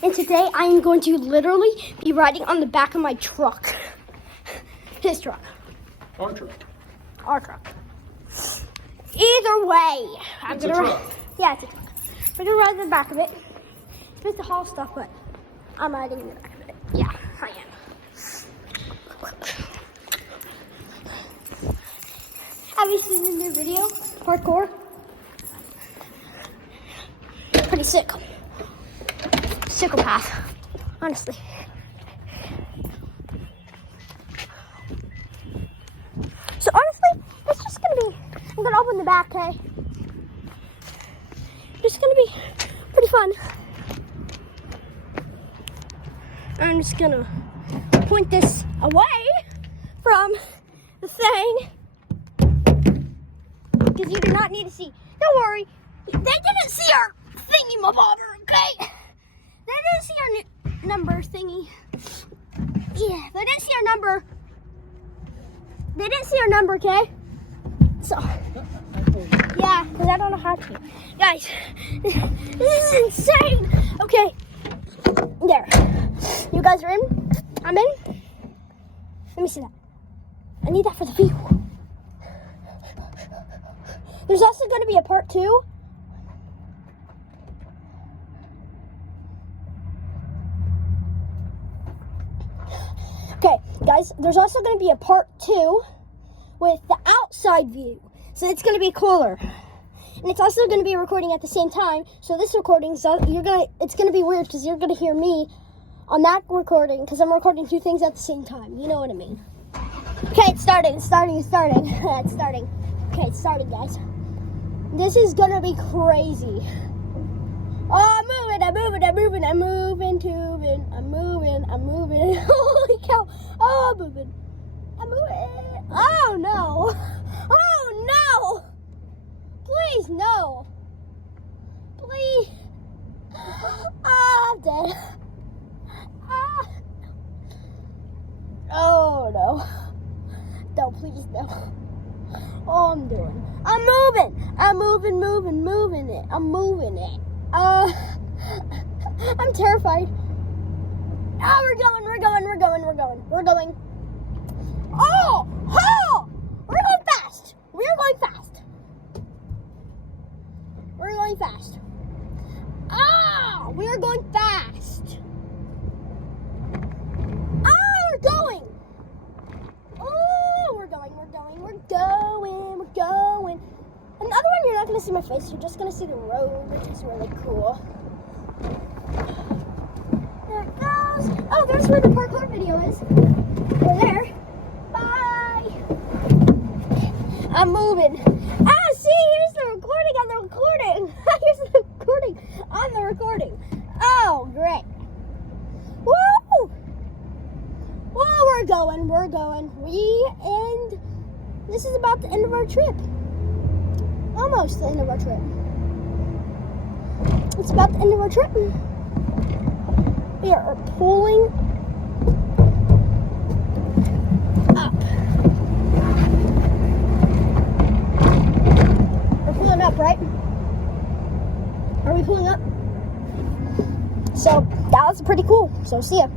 And today I am going to literally be riding on the back of my truck. His truck. Our truck. Our truck. Either way, It's a truck. Yeah, it's a truck. We're gonna ride in the back of it. Just to haul stuff, but I'm riding in the back of it. Yeah, I am. Have you seen the new video? Parkour? Pretty sick. Psychopath, honestly. So honestly, it's just gonna be, I'm gonna open the back, okay? It's gonna be pretty fun. I'm just gonna point this away from the thing, because you do not need to see. Don't worry, they didn't see our thingy-mabobber, okay? They didn't see our number thingy. Yeah, they didn't see our number. They didn't see our number, okay? So, yeah, because I don't know how to. Guys, this is insane. Okay, there. You guys are in? I'm in? Let me see that. I need that for the view. There's also going to be a part 2. Okay, guys, there's also going to be a part 2 with the outside view. So it's going to be cooler. And it's also going to be recording at the same time. So this recording, it's going to be weird because you're going to hear me on that recording because I'm recording 2 things at the same time. You know what I mean? Okay, it's starting. It's starting. Okay, it's starting, guys. This is going to be crazy. Oh, I'm moving, tubing. I'm moving. Holy cow. Oh, I'm moving. Oh, no. Oh, no. Please, no. Please. I'm dead. Oh, no. No, please, no. Oh, I'm moving it. I'm moving it. I'm terrified. Oh, we're going. Oh! We're going fast. Oh, we are going fast. Oh, we're going. Another one, you're not going to see my face. You're just going to see the road, which is really cool. There it goes. Oh, there's where the parkour video is. We're there. Bye. I'm moving. See, here's the recording on the recording. Here's the recording on the recording. Oh, great. Woo! Well, we're going. This is about the end of our trip. Almost the end of our trip. It's about the end of our trip. We are pulling up. We're pulling up, right? Are we pulling up? So that was pretty cool. So see ya.